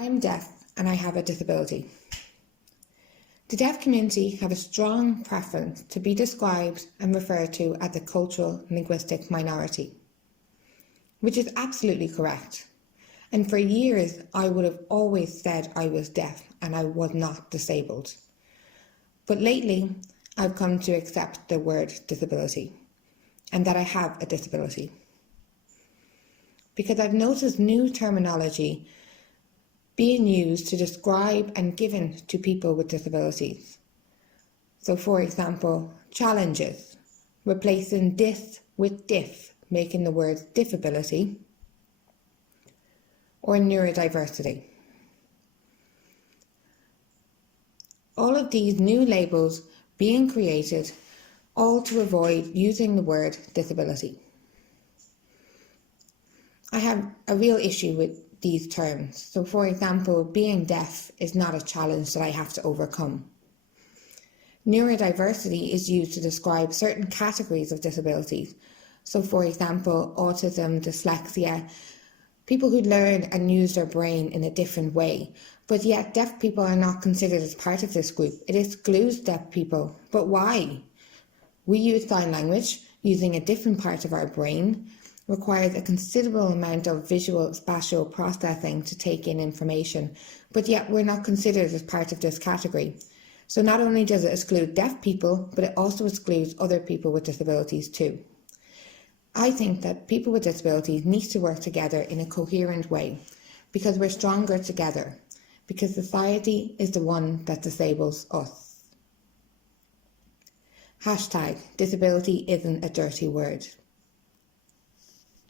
I'm deaf and I have a disability. The deaf community have a strong preference to be described and referred to as a cultural linguistic minority, which is absolutely correct. And for years, I would have always said I was deaf and I was not disabled. But lately, I've come to accept the word disability and that I have a disability. Because I've noticed new terminology being used to describe and given to people with disabilities. So for example, challenges, replacing dis with diff, making the word diffability, or neurodiversity. All of these new labels being created, all to avoid using the word disability. I have a real issue with these terms. So for example, being deaf is not a challenge that I have to overcome. Neurodiversity is used to describe certain categories of disabilities. So for example, autism, dyslexia, people who learn and use their brain in a different way. But yet deaf people are not considered as part of this group. It excludes deaf people. But why? We use sign language using a different part of our brain, requires a considerable amount of visual spatial processing to take in information, but yet we're not considered as part of this category. So not only does it exclude deaf people, but it also excludes other people with disabilities too. I think that people with disabilities need to work together in a coherent way, because we're stronger together, because society is the one that disables us. #Disability isn't a dirty word.